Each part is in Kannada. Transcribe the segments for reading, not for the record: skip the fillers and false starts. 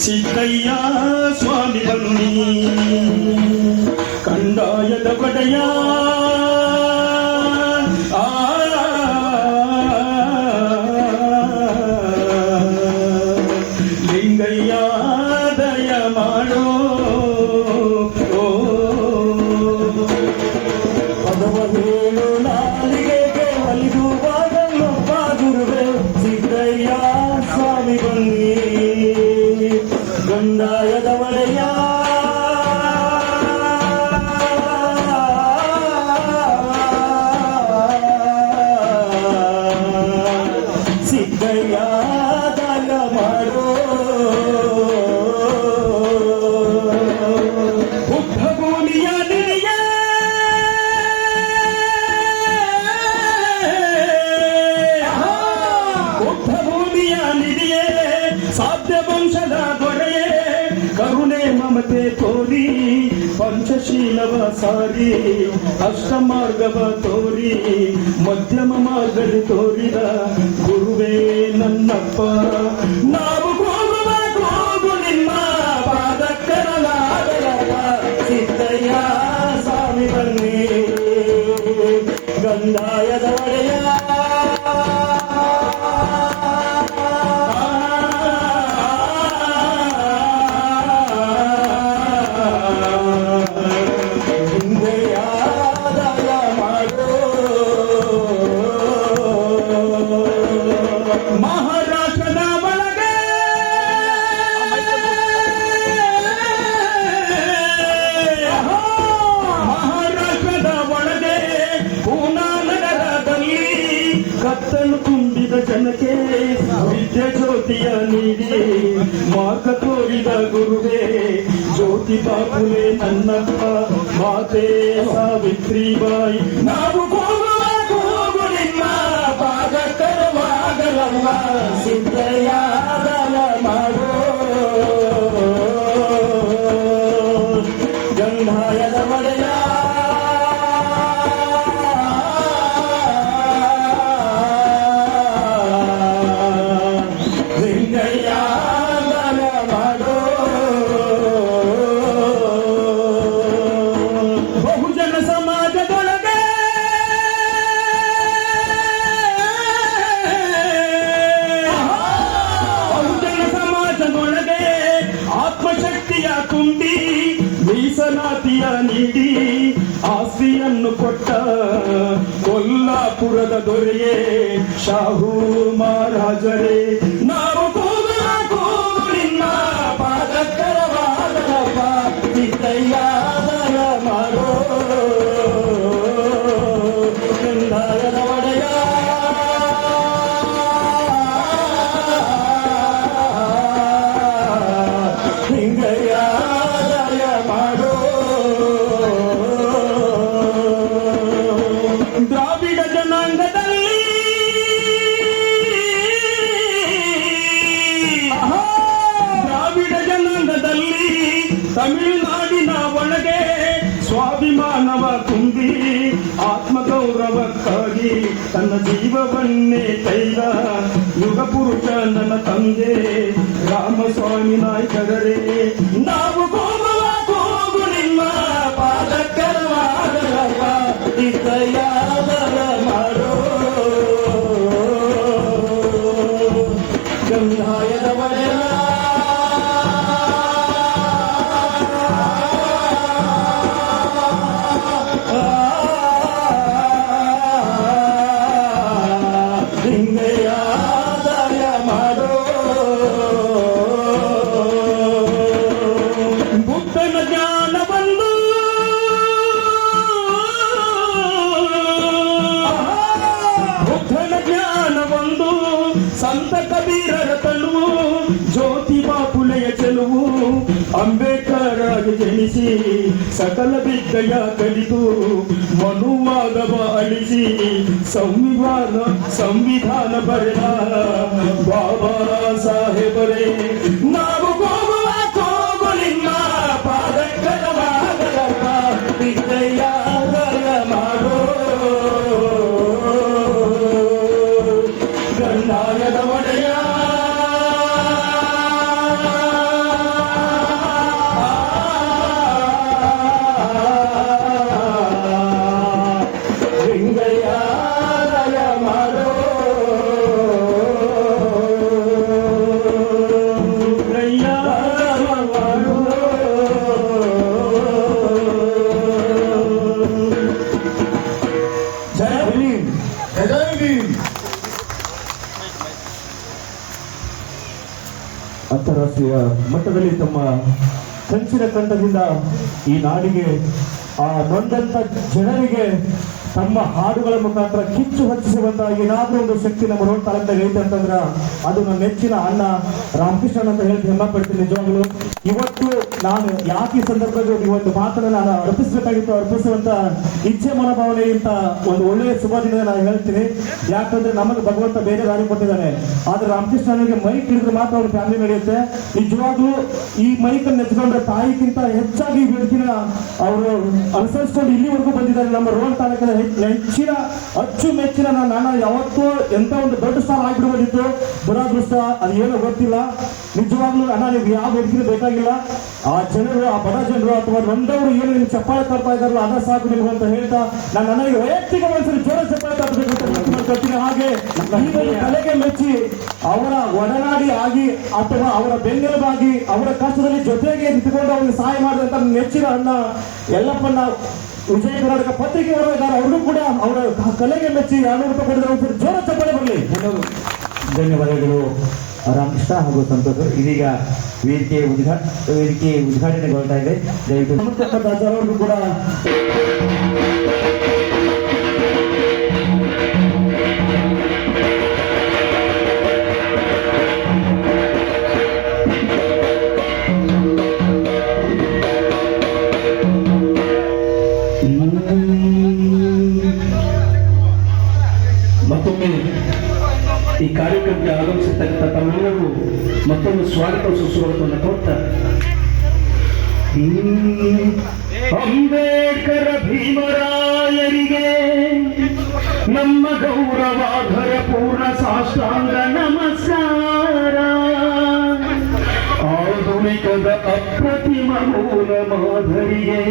ಸಿದ್ದಯ್ಯ ಸ್ವಾಮಿ ಬನ್ನಿ ಕಂದಾಯದ ಒಡೆಯ ಲಿಂಗಯ್ಯ ದಯ ಮಾಡೋ ಪದವನೇನು ನಾಲಿಗೆಗೆ ಒಲಿದುವಾಗಲ್ಲೊಬ್ಬ ಗುರುವೆ ಸಿದ್ದಯ್ಯ ಸ್ವಾಮಿ ಬನ್ನಿ ಕಂದಾಯದ ಒಡೆಯ ಸಿದ್ದಯ್ಯ ದಯ ಮಾಡೋ ಬುದ್ಧ ಭೂಮಿಯ ನಿರಿಯ ಬುದ್ಧ ಭೂಮಿಯ ನಿರಿಯೇ ಸಾಧ್ಯ ವಂಶದ ದೊರೆಯೇ ಕರುಣೆ ಮಮತೆ ತೋರಿ ಪಂಚಶೀಲವ ಸಾರಿ ಅಷ್ಟ ಮಾರ್ಗವ ತೋರಿ ಮಧ್ಯಮ ಮಾರ್ಗದಲ್ಲಿ ತೋರಿದ ಗುರುವೇ ನನ್ನಪ್ಪ ನಾವು ಹೋಗುವ ಹೋಗು ನಿಮ್ಮ ಪಾದಕ್ಕರಲಾಗಲಪ್ಪ ಸಿದ್ದಯ್ಯ ಸ್ವಾಮಿ ಬನ್ನಿ ಕಂದಾಯದ ಒಡೆಯ ಮಹಾರಾಷ್ಟ್ರದ ಒಳಗೆ ಮಹಾರಾಷ್ಟ್ರದ ಒಳಗೆ ಪೂನಾ ನಗರದಲ್ಲಿ ಕತ್ತಲು ತುಂಬಿದ ಜನಕ್ಕೆ ವಿದ್ಯೆ ಜ್ಯೋತಿಯ ನೀಡಿ ಮಾರ್ಗ ತೋರಿದ ಗುರುವೇ ಜ್ಯೋತಿ ಬಾಪುಲೆ ನನ್ನಪ್ಪ ಮಾತೆ ಸಾವಿತ್ರಿಬಾಯಿ ನಾವು ಸಿದ್ದಯ್ಯ ದಯ ಮಾಡೋ ಗಂಧಾಯದ ಒಡೆಯ ಲಿಂಗಯ್ಯ ದಯ ಮಾಡೋ ಬಹುಜನ ಸಮಾಜದೊಳಗೆ ಆತ್ಮಶಕ್ತಿಯ ತುಂಬಿ ಮೀಸಲಾತಿಯ ನೀಡಿ ಆಸ್ತಿಯನ್ನು ಕೊಟ್ಟ ಕೊಲ್ಲಾಪುರದ ದೊರೆಯೇ ಶಾಹು ಮಹಾರಾಜರೇ ನಾವು ನಿನ್ನ ಪಾದಕ್ಕರವಾದರಪ್ಪ ಸಿದ್ದಯ್ಯ ದಯ ಮಾಡೋ ಕಂದಾಯದ ಒಡೆಯ ಲಿಂಗಯ್ಯ ದಯ ಮಾಡೋ ದ್ರಾವಿಡ ಜನಾಂಗದಲ್ಲಿ ದ್ರಾವಿಡ ಜನಾಂಗದಲ್ಲಿ ತಮಿಳುನಾಡಿನ ಒಳಗೆ ಸ್ವಾಭಿಮಾನವ ತುಂಬಿ ಆತ್ಮಗೌರವಕ್ಕಾಗಿ ತನ್ನ ಜೀವವನ್ನೇ ಕೈದ ಯುಗ ಪುರುಷ ನನ್ನ ತಂದೆ ರಾಮಸ್ವಾಮಿ ನಾಯ್ಕರೇ ನಾವು ಹೋಗು ನಿಮ್ಮ ಪಾದಕ್ಕರವಾದರಪ್ಪ ಸಿದ್ದಯ್ಯ ದಯ ಮಾಡೋ ಕಂದಾಯದ ಒಡೆಯ ಲಿಂಗಯ್ಯ ದಯ ಮಾಡೋ ಬುದ್ಧನ ಜ್ಞಾನವನ್ನು ಬುದ್ಧನ ಜ್ಞಾನವೊಂದು ಸಂತ ಕಬೀರರ ತನುವು ಜ್ಯೋತಿ ಬಾಪುಲೆಯ ಚೆಲುವು ಅಂಬೇಡ್ಕರ್ ಆಗಿ ಜನಿಸಿ ಸಕಲ ವಿದ್ಯೆಯ ಕಲಿತು ಮನುವಾದವ ಅಳಿಸಿ ಸಂವಿಧಾನ ಬರೆದ ಬಾಬಾ ಸಾಹೇಬರೇ ನಾವು ಹೋಗು ನಿಮ್ಮ ಪಾದಕ್ಕರವಾದರಪ್ಪ ಸಿದ್ದಯ್ಯ ದಯ ಮಾಡೋ ಕಂದಾಯದ ಒಡೆಯ ಅಂತಾರಾಷ್ಟ್ರೀಯ ಮಟ್ಟದಲ್ಲಿ ತಮ್ಮ ಕಂಚಿನ ಕಂಠದಿಂದ ಈ ನಾಡಿಗೆ ಆ ನೊಂದಂತ ಜನರಿಗೆ ತಮ್ಮ ಹಾಡುಗಳ ಮುಖಾಂತರ ಕಿಚ್ಚು ಹಚ್ಚಿಸುವಂತ ಏನಾದ್ರೂ ಒಂದು ಶಕ್ತಿ ನಮ್ಮ ರೋಡ್ ತಾಲೂಕಿನಾಗ ಐತೆ ಅಂತಂದ್ರ ಅದು ನನ್ನ ನೆಚ್ಚಿನ ಅಣ್ಣ ರಾಮಕೃಷ್ಣನ್ ಅಂತ ಹೇಳಿ ಹೆಮ್ಮೆ ಪಡ್ತೀನಿ. ನಿಜವಾಗ್ಲು ಇವತ್ತು ನಾನು ಯಾಕೆ ಈ ಸಂದರ್ಭದಲ್ಲಿ ಈ ಒಂದು ಮಾತನ್ನ ನಾನು ಅರ್ಪಿಸಬೇಕಾಗಿತ್ತು, ಅರ್ಪಿಸುವಂತ ಇಚ್ಛೆ ಮನೋಭಾವನೆಗಿಂತ ಒಂದು ಒಳ್ಳೆಯ ಶುಭ ದಿನ ನಾನು ಹೇಳ್ತೀನಿ. ಯಾಕಂದ್ರೆ ನಮಗೆ ಭಗವಂತ ಬೇರೆ ದಾರಿ ಕೊಟ್ಟಿದ್ದಾನೆ, ಆದ್ರೆ ರಾಮಕೃಷ್ಣನಿಗೆ ಮೈಕ್ ಹಿಡಿದ್ರೆ ಮಾತ್ರ ಅವ್ರ ಫ್ಯಾಮಿಲಿ ನಡೆಯುತ್ತೆ. ನಿಜವಾಗ್ಲೂ ಈ ಮೈಕ್ ಅನ್ನು ನೆಚ್ಕೊಂಡ್ರೆ ತಾಯಿಗಿಂತ ಹೆಚ್ಚಾಗಿ ಬೆಳಕಿನ ಅವರು ಅನುಸರಿಸಿಕೊಂಡು ಇಲ್ಲಿವರೆಗೂ ಬಂದಿದ್ದಾರೆ. ನಮ್ಮ ರೋಡ್ ತಾಲೂಕಿನ ನೆಚ್ಚಿನ ಅಚ್ಚುಮೆಚ್ಚಿನ ನಾನು ಯಾವತ್ತೂ ಎಂತ ಒಂದು ದೊಡ್ಡ ಸ್ಥಾನ ಆಗ್ಬಿಡ್ಬೋದಿತ್ತು, ದುರಾದೃಷ್ಟ ಅದು ಏನೋ ಗೊತ್ತಿಲ್ಲ. ನಿಜವಾಗ್ಲೂ ಅಣ್ಣ ನೀವು ಯಾವ ಹುಡುಗಿನ ಬೇಕಾಗಿಲ್ಲ, ಆ ಜನರು, ಆ ಬಡ ಜನರು ಅಥವಾ ನೊಂದವರು ಏನು ನಿಮ್ಗೆ ಚಪ್ಪಾಳೆ ತರ್ತಾ ಇದಾರಲ್ಲ ಅದ ಸಾಕು ನಿಮ್ಗೆ ಅಂತ ಹೇಳ್ತಾ ನಾನು ನನಗೆ ವೈಯಕ್ತಿಕ ಮನಸ್ಸಲ್ಲಿ ಜೋರ ಚಪ್ಪಾಳೆ ತರಬೇಕು ಅಂತ ಕರ್ತೀನಿ. ಹಾಗೆ ತಲೆಗೆ ಮೆಚ್ಚಿ ಅವರ ಒಡನಾಡಿ ಆಗಿ ಅಥವಾ ಅವರ ಬೆನ್ನೆಲುಬಾಗಿ ಅವರ ಕಷ್ಟದಲ್ಲಿ ಜೊತೆಗೆ ನಿಂತುಕೊಂಡು ಅವರಿಗೆ ಸಹಾಯ ಮಾಡಿದಂತ ನೆಚ್ಚಿನ ಅಣ್ಣ ಯಲ್ಲಪ್ಪನ ವಿಜಯ ಕರ್ನಾಟಕ ಪತ್ರಿಕೆ ಬರೋದಾರ ಅವ್ರಿಗೂ ಕೂಡ ಅವರ ಕಲೆಗೆ ಮೆಚ್ಚಿ 200 ರೂಪಾಯಿ ಕೊಡಿದ್ರೆ ಜೋರ ಚಪ್ಪಾಳೆ ಬರಲಿ. ಧನ್ಯವಾದಗಳು ರಾಮಕೃಷ್ಣ ಹಾಗೂ ಸಂತೋಷ್. ಇದೀಗ ವೇದಿಕೆ ಉದ್ಘಾಟನೆಗೊಳ್ತಾ ಇದೆ. ದಯವಿಟ್ಟು ಅವ್ರಿಗೂ ಕೂಡ ಮತ್ತೊಮ್ಮೆ ಈ ಕಾರ್ಯಕ್ರಮಕ್ಕೆ ಆಗಮಿಸಿರ್ತಕ್ಕಂಥ ತಮ್ಮೆಲ್ಲರೂ ಮತ್ತೊಂದು ಸ್ವಾಗತ ಸುಸ್ವಾಗತವನ್ನು ಕೊಡ್ತಾ ಅಂಬೇಡ್ಕರ ಭೀಮರಾಯರಿಗೆ ನಮ್ಮ ಗೌರವಾಧರ ಪೂರ್ಣ ಸಾಷ್ಟಾಂಗ ನಮಸ್ಕಾರ. ಆಧುನಿಕದ ಅಪ್ರತಿಮ ಮೂಲ ಮಾದರಿಗೆ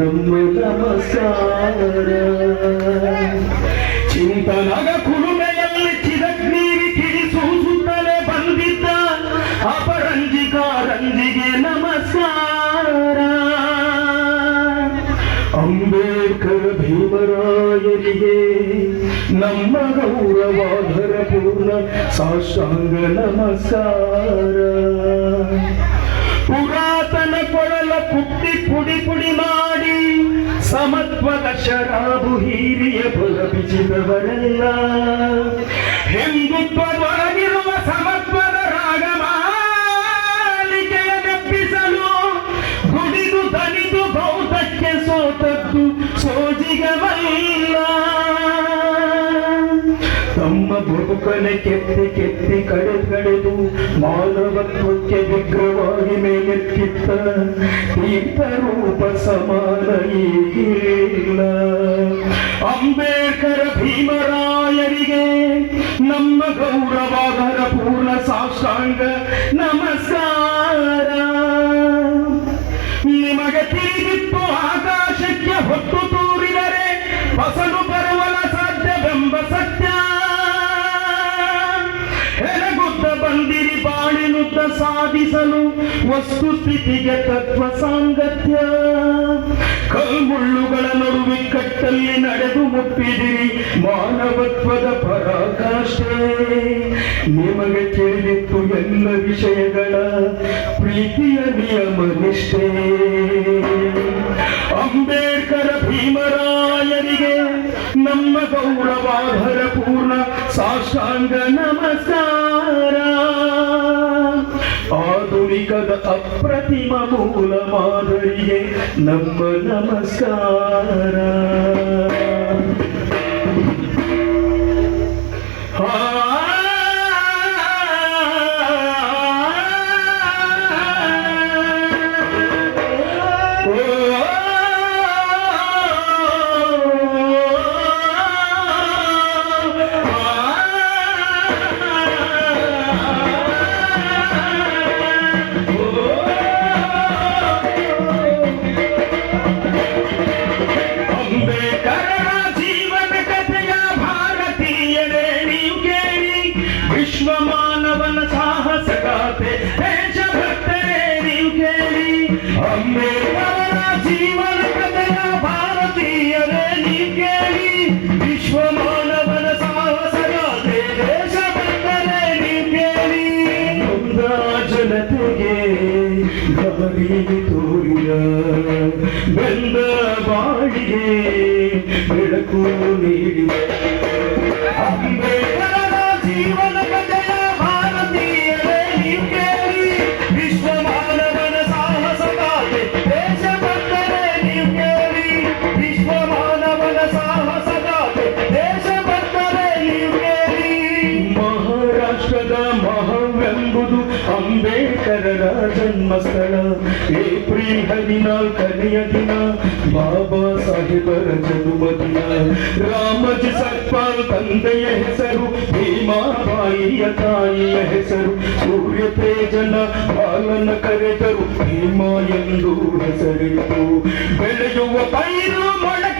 ನಮ್ಮ ನಮಸ್ಕಾರ. ಚಿಂತನಗ ಕುಲುಮೆಯಲ್ಲಿ ಚಿರಗ್ನೀರಿ ಕಿಡಿಸೂಸುತ್ತಲೇ ಬಂದಿದ್ದ ಅಪರಂಜಿಕಾರಂಜಿಗೆ ನಮಸ್ಕಾರ. ಅಂಬೇಡ್ಕರ ಭೀಮರಾಯರಿಗೆ ನಮ್ಮ ಗೌರವಾಧರ ಪೂರ್ಣ ಸಾಷ್ಟಾಂಗ ನಮಸ್ಕಾರ. ಪುರಾತನ ಕೊಳಲ ಪುಟ್ಟಿ ಪುಡಿ ಪುಡಿ ಮಾಡಿ ಸಮತ್ವದ ಶರಾಬು ಹೀರಿಯ ಬಲಪಿಸಿದವರೆಲ್ಲ ಹಿಂದುತ್ವದೊಳಗಿರುವ ಸಮತ್ವದ ರಾಗಮಾಲಿಕೆಯ ನೆಪ್ಪಿಸಲು ಗುಡಿದು ದನಿದು ಬೌದ್ಧಕ್ಕೆ ಸೋತದ್ದು ಸೋಜಿಗವಲ್ಲ. ತಮ್ಮ ಬದುಕನೆ ಕೆತ್ತಿ ಕಡೆದು ಮಾನವತ್ವಕ್ಕೆ ವಿಗ್ರಹವಾಗಿ ಮೇಲೆತ್ತಿತ್ತ ತೀರ್ಥರೂಪ ಸಮಾನ ಈಗಿಲ್ಲ. ಅಂಬೇಡ್ಕರ ಭೀಮರಾಯರಿಗೆ ನಮ್ಮ ಗೌರವಾಧರ ಪೂರ್ಣ ಸಾಷ್ಟಾಂಗ ನಮಸ್ಕಾರ. ನಿಮಗೆ ತಿಳಿದಿತ್ತು ಆಕಾಶಕ್ಕೆ ಹೊತ್ತು ತೂರಿದರೆ ಫಸಲು ಬರುವಲ ಸಾಧ್ಯವೆಂಬ ಸತ್ಯ. ಹೆಣಗುತ್ತ ಬಂದಿರಿ ಬಾಳಿನುದ್ದ ಸಾಧಿಸಲು ವಸ್ತು ಸ್ಥಿತಿಗೆ ತತ್ವ ಸಾಂಗತ್ಯ. ಕಲ್ಮುಳ್ಳುಗಳ ನಡುವಿಕ್ಕಟ್ಟಲ್ಲಿ ನಡೆದು ಮುಟ್ಟಿದಿರಿ ಮಾನವತ್ವದ ಪರಾಕಾಷ್ಠೆ. ನಿಮಗೆ ತಿಳಿದಿತ್ತು ಎಲ್ಲ ವಿಷಯಗಳ ಪ್ರೀತಿಯ ನಿಯಮ ನಿಷ್ಠೆ. ಅಂಬೇಡ್ಕರ ಭೀಮರಾಯರಿಗೆ ನಮ್ಮ ಗೌರವಾಧರ ಪೂರ್ಣ ಸಾಷ್ಟಾಂಗ ನಮಸ್ಕಾರ. ಆಧುನಿಕದ ಅಪ್ರತಿಮ ಮೂಲ ಮಾದರಿಗೆ ನಮ್ಮ ನಮಸ್ಕಾರ. ವಿಶ್ವಮಾನವನ ಸಾಹಸಗಾತೆ ದೇಶಭಕ್ತರೇ ನೀವು ಕೇಳಿ. ಅಂಬೇಡ್ಕರ ಜೀವನ ಕಥೆಯ ಭಾರತೀಯರೇ ನೀವು ಕೇಳಿ. ವಿಶ್ವಮಾನವನ ಸಾಹಸಗಾತೆ ದೇಶಭಕ್ತರೇ ನೀವು ಕೇಳಿ. ದಾರಿಯಲ್ಲಿ ತೋರಿದ ಬೆಂದ ಬಾಳಿಗೆ ಬೆಳಕು ನೀಡಿದ ಅಂಬೇಡ್ಕರರ ಜೀವನ ಕಥೆಯ ಭಾರತೀಯರೇ ನೀವು ಕೇಳಿ ವಿಶ್ವ ಮಾನವನ ಸಾಹಸ ಗಾಥೆ ದೇಶಭಕ್ತರೇ ನೀವು ಕೇಳಿ ವಿಶ್ವ ಮಾನವನ ಸಾಹಸ ಗಾಥೆ ದೇಶಭಕ್ತರೇ ನೀವು ಕೇಳಿ ಮಹಾರಾಷ್ಟ್ರದ ಮಹವೆಂಬುದು ಅಂಬೇಡ್ಕರರ ಜನ್ಮಸ್ಥಳ ಏಪ್ರಿಲ್ 14ನೆಯ ದಿನ ಬಾಬಾ ಸಾಹೇಬರ ಜನ್ಮದಿನ ರಾಮಜಿ ಸತ್ಪಾಲ್ ತಂದೆಯ ಹೆಸರು ಭೀಮಾಬಾಯಿಯ ತಾಯಿಯ ಹೆಸರು ಸೂರ್ಯ ತೇಜನ ಬಾಲನ ಕರೆದರು ಭೀಮ ಎಂದು ಹೆಸರಿತ್ತು ಬೆಳೆಯುವ ಪೈರು ಮೊಳಕೆ